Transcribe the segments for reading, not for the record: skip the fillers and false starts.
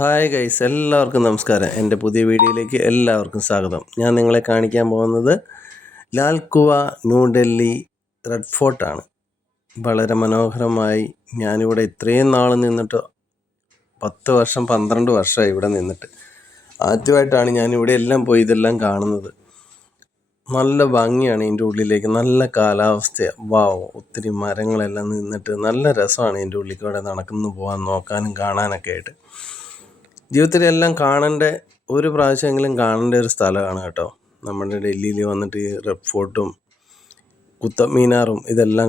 Hi guys, എല്ലാവർക്കും നമസ്കാരം. എൻ്റെ പുതിയ വീഡിയോയിലേക്ക് എല്ലാവർക്കും സ്വാഗതം. ഞാൻ നിങ്ങളെ കാണിക്കാൻ പോകുന്നത് ലാൽ കുവ ന്യൂഡൽഹി റെഡ് ഫോർട്ടാണ്. വളരെ മനോഹരമായി ഞാനിവിടെ ഇത്രയും നാൾ നിന്നിട്ട് 10 വർഷം 12 വർഷമായി ഇവിടെ നിന്നിട്ട്. ആദ്യമായിട്ടാണ് ഞാനിവിടെ എല്ലാം പോയി ഇതെല്ലാം കാണുന്നത്. നല്ല ഭംഗിയാണ് ഇതിൻ്റെ ഉള്ളിലേക്ക്, നല്ല കാലാവസ്ഥയാണ്. വാവ്, ഒത്തിരി മരങ്ങളെല്ലാം നിന്നിട്ട് നല്ല രസമാണ് ഇതിൻ്റെ ഉള്ളിൽ നടക്കുന്നു പോകാൻ, നോക്കാനും കാണാനൊക്കെ ആയിട്ട്. ജീവിതത്തിലെല്ലാം കാണേണ്ട ഒരു പ്രാവശ്യമെങ്കിലും കാണേണ്ട ഒരു സ്ഥലമാണ് കേട്ടോ. നമ്മുടെ ഡൽഹിയിൽ വന്നിട്ട് ഈ റെഡ് ഫോർട്ടും കുത്തബ് മീനാറും ഇതെല്ലാം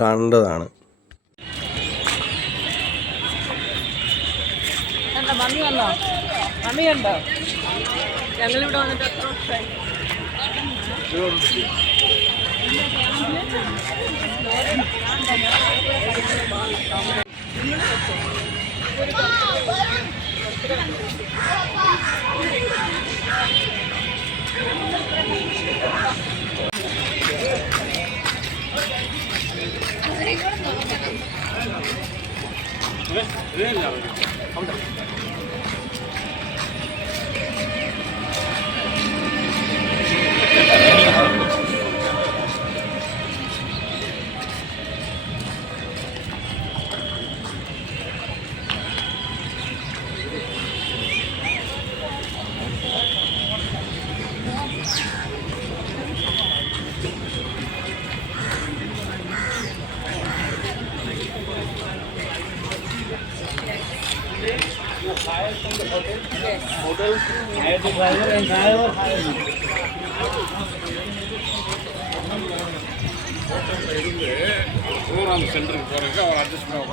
കാണേണ്ടതാണ്. ഞങ്ങളിവിടെ വന്നിട്ട് hotel. I the driver and driver hire me. Program center for or adjustment.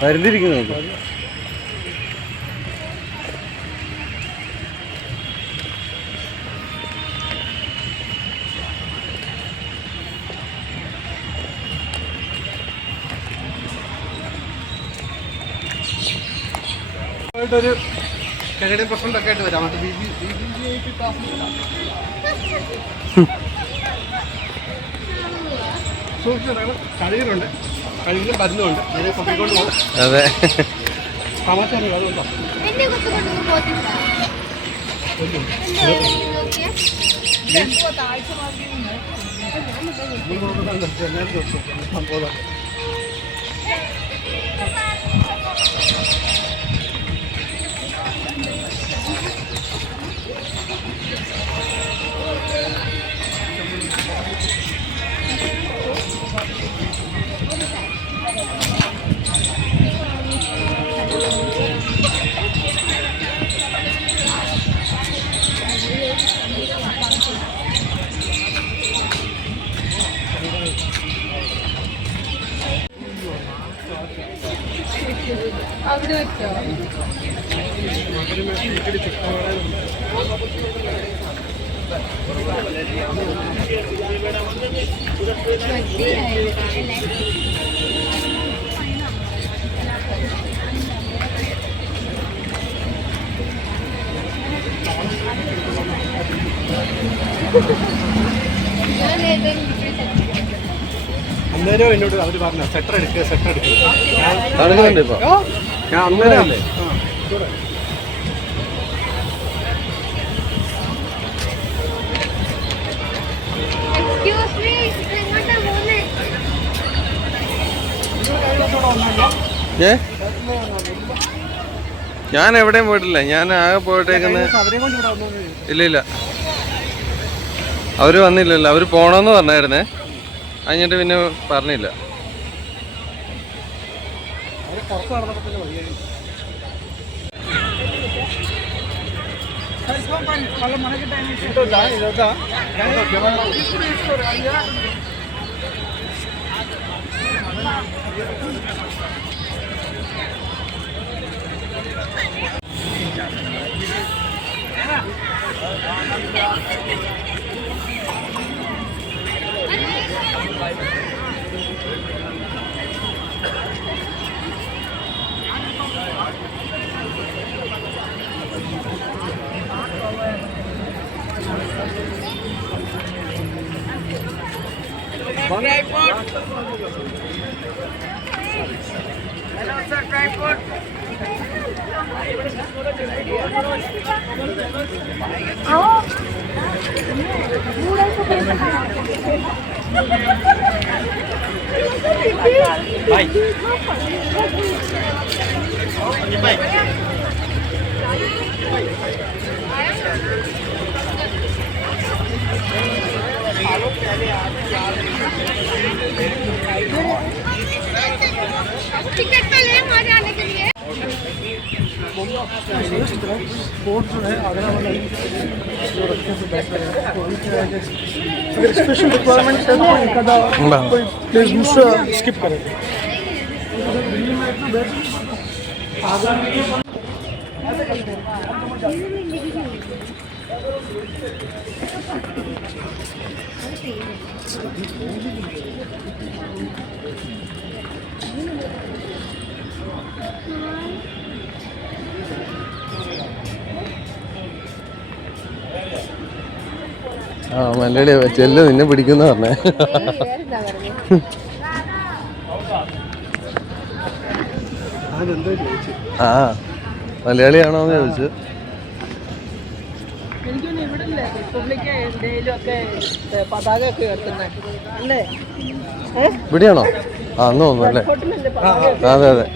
വരുന്നിരിക്കുന്നു നോക്കും. ഒരു കനഡിയൻ പ്രസിഡന്റ് ഒക്കെ ആയിട്ട് വരാം. കഴിയുന്നുണ്ട്, കഴിവിലും മരുന്നുണ്ട്, അതിനെ കൊട്ടിക്കൊണ്ട് പോകും. അതെ, തമാശ അതുകൊണ്ടോ സംഭവം. അവിടെ വെച്ചോ അന്നേരം എന്നോട് അവർ പറഞ്ഞു സെറ്റർ എടുക്കുക. നടക്കുന്നുണ്ട് ഇപ്പൊ. ഞാൻ അന്നേരം ഞാൻ എവിടെയും പോയിട്ടില്ല. ഞാൻ ആകെ പോയിട്ടേക്കുന്ന ഇല്ല, അവര് വന്നില്ലല്ലോ. അവര് പോണോന്ന് പറഞ്ഞായിരുന്നേ, കഴിഞ്ഞിട്ട് പിന്നെ പറഞ്ഞില്ല. അവർ പുറത്ത് നടന്നപ്പോൾ തന്നെ മതിയായി. टिकट तो ले वहाँ जाने के लिए। स्पोर्ट जो है आगरा वाला जो रखने से बेहतर है, अगर स्पेशल रिक्वायरमेंट है तो एखादा कोई प्लेस दूसरा स्किप करें. दिल्ली में इतना बेस्ट आगरा में ആ മലയാളി ചെല്ല് നിന്നെ പിടിക്കുന്ന പറഞ്ഞേ. ആ മലയാളിയാണോന്ന് ചോദിച്ചു. ഇവിടെയാണോ? ആ അന്ന് തോന്നുന്നു അല്ലേ? അതെ അതെ.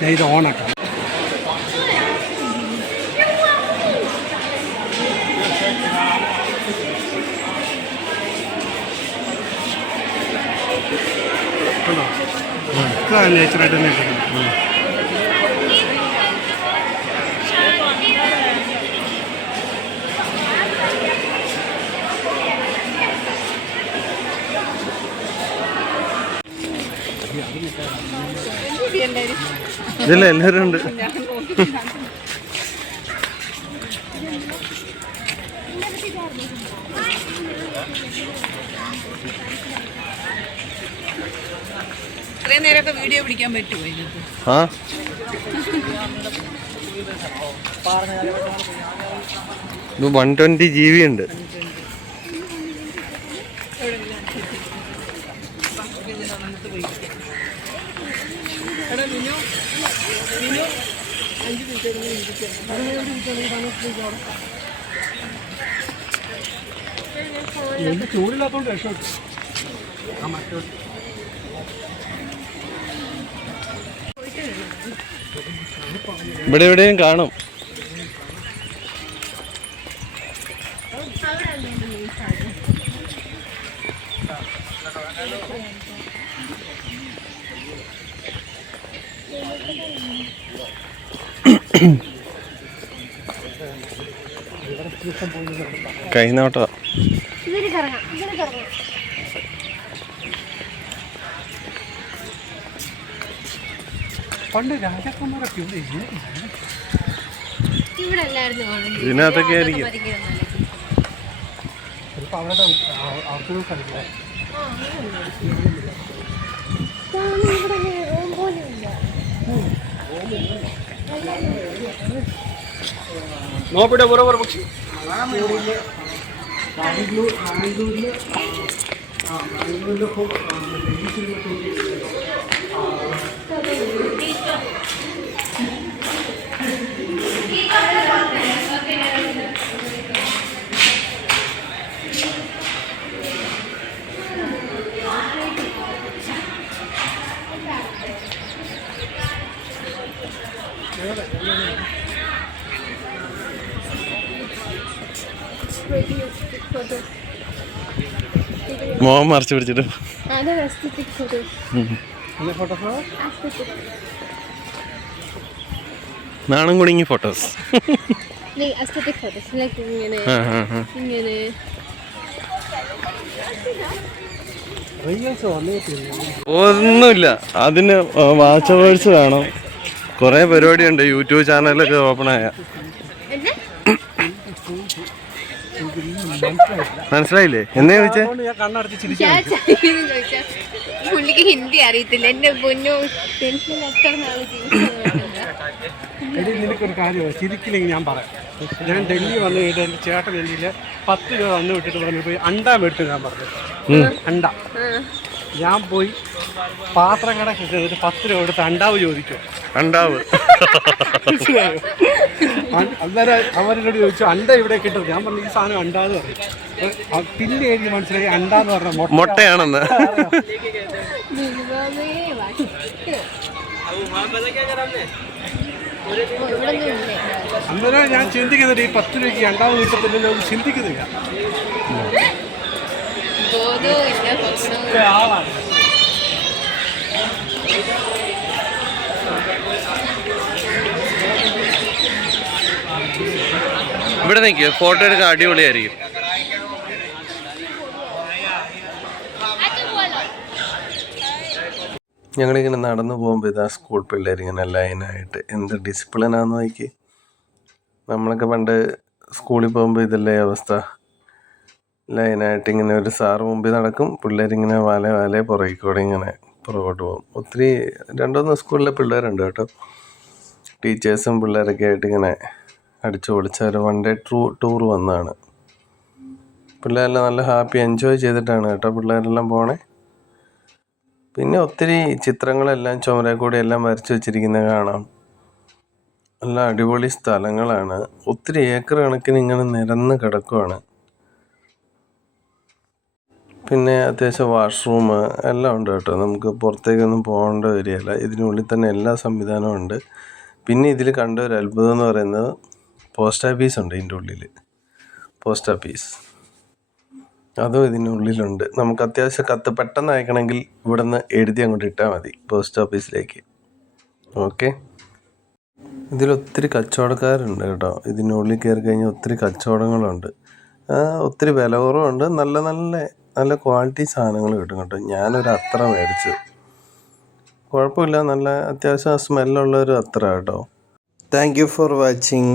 ഞാൻ ഇത് ഓണാക്കാം. നേച്ചറായിട്ട് തന്നെ ഇതില്ല എല്ലാവരും ഉണ്ട്. ഇത്രയും നേരമൊക്കെ വീഡിയോ പിടിക്കാൻ പറ്റുമോ ഇതിനകത്ത്? ആ ഇത് 120 GB ഉണ്ട്. ചൂടില്ലാത്തോണ്ട് രക്ഷപ്പെട്ടു. ഇവിടെ എവിടെയും കാണും. കൈനോട്ടോ പണ്ട് രാജാക്കന്മാരൊക്കെ ഇവിടെ എല്ലാവരും ഇതിനകത്തൊക്കെ ആയിരിക്കും. ചിലപ്പോൾ അവരുടെ അവർക്ക് കളിക്കുക. नोपिटे बरोबर पक्षी മോഹം മറച്ചു പിടിച്ചിട്ട് നാണം കുടുങ്ങി ഫോട്ടോസ്. ഒന്നുമില്ല, അതിന് വാച്ച് അവേഴ്സ് വേണം. കുറെ പരിപാടിയുണ്ട്. യൂട്യൂബ് ചാനലൊക്കെ ഓപ്പൺ ആയ മനസ്സിലായില്ലേ? എന്നെ ചോദിച്ചേ? പുള്ളിക്ക് ഹിന്ദി അറിയത്തില്ല. എന്റെ പൊന്നു നിനക്കൊരു കാര്യം ചിരിക്കില്ലെങ്കിൽ ഞാൻ പറയാം. ഞാൻ ഡൽഹി വന്നു കഴിഞ്ഞിട്ട് എൻ്റെ ചേട്ടൻ ഡൽഹിയിൽ 10 രൂപ വന്ന് വിട്ടിട്ട് പറഞ്ഞു പോയി അണ്ട മേടിച്ചു. ഞാൻ പറഞ്ഞു അണ്ട. ഞാൻ പോയി പാത്രം കട കിട്ടിയിട്ട് 10 രൂപ കൊടുത്ത് അണ്ടാവ് ചോദിക്കും. അണ്ടാവ് മനസ്സിലായോ? അന്നേരം അവരോട് ചോദിച്ചു അണ്ട ഇവിടെ കിട്ടും. ഞാൻ പറഞ്ഞു ഈ സാധനം അണ്ടാന്ന് പറയും. പിന്നെ എനിക്ക് മനസ്സിലായി അണ്ടാന്ന് പറഞ്ഞ മുട്ടയാണെന്ന്. അന്നേരം ഞാൻ ചിന്തിക്കുന്നില്ല ഈ 10 രൂപയ്ക്ക് അണ്ടാവ് കിട്ടത്തില്ലല്ലോ. ചിന്തിക്കുന്നില്ല. ആളാണ്. ഇവിടെ നിൽക്കുക, ഫോട്ടോ എടുക്കാൻ അടിപൊളിയായിരിക്കും. ഞങ്ങളിങ്ങനെ നടന്നു പോകുമ്പോൾ ഇതാ സ്കൂൾ പിള്ളേരിങ്ങനെ ലൈനായിട്ട് എന്ത് ഡിസിപ്ലിനാന്ന് നോക്കി. നമ്മളൊക്കെ പണ്ട് സ്കൂളിൽ പോകുമ്പോൾ ഇതല്ലേ അവസ്ഥ. ലൈനായിട്ട് ഇങ്ങനെ ഒരു സാറ് മുമ്പിൽ നടക്കും, പിള്ളേരിങ്ങനെ വാല പുറകിക്കൂടെ ഇങ്ങനെ പുറകോട്ട് പോകും. ഒത്തിരി 2-3 സ്കൂളിലെ പിള്ളേരുണ്ട് കേട്ടോ. ടീച്ചേഴ്സും പിള്ളേരൊക്കെ ആയിട്ട് ഇങ്ങനെ അടിച്ചു പൊളിച്ച ഒരു 1 ഡേ ടൂർ വന്നതാണ്. പിള്ളേരെല്ലാം നല്ല ഹാപ്പി എൻജോയ് ചെയ്തിട്ടാണ് കേട്ടോ പിള്ളേരെല്ലാം പോണേ. പിന്നെ ഒത്തിരി ചിത്രങ്ങളെല്ലാം ചുമരെ കൂടി എല്ലാം വരച്ച് വെച്ചിരിക്കുന്നത് കാണാം. നല്ല അടിപൊളി സ്ഥലങ്ങളാണ്. ഒത്തിരി ഏക്കർ കണക്കിന് ഇങ്ങനെ നിരന്ന് കിടക്കുവാണ്. പിന്നെ അത്യാവശ്യം വാഷ്റൂം എല്ലാം ഉണ്ട് കേട്ടോ. നമുക്ക് പുറത്തേക്കൊന്നും പോകേണ്ട വരികയില്ല. ഇതിനുള്ളിൽ തന്നെ എല്ലാ സംവിധാനവും ഉണ്ട്. പിന്നെ ഇതിൽ കണ്ട ഒരു അത്ഭുതം എന്ന് പറയുന്നത് പോസ്റ്റ് ഓഫീസ് ഉണ്ട് ഇതിൻ്റെ ഉള്ളിൽ. പോസ്റ്റ് ഓഫീസ് അതും ഇതിനുള്ളിലുണ്ട്. നമുക്ക് അത്യാവശ്യം കത്ത് പെട്ടെന്ന് അയക്കണമെങ്കിൽ ഇവിടെ നിന്ന് എഴുതി അങ്ങോട്ട് ഇട്ടാൽ മതി പോസ്റ്റ് ഓഫീസിലേക്ക്. ഓക്കെ, ഇതിലൊത്തിരി കച്ചവടക്കാരുണ്ട് കേട്ടോ. ഇതിനുള്ളിൽ കയറി കഴിഞ്ഞാൽ ഒത്തിരി കച്ചവടങ്ങളുണ്ട്. ഒത്തിരി വില കുറവുണ്ട്. നല്ല ക്വാളിറ്റി സാധനങ്ങൾ കിട്ടും കേട്ടോ. ഞാനൊരു അത്ര മേടിച്ചു. കുഴപ്പമില്ല, നല്ല അത്യാവശ്യം സ്മെല്ലുള്ളൊരു അത്ര കേട്ടോ. Thank you for watching.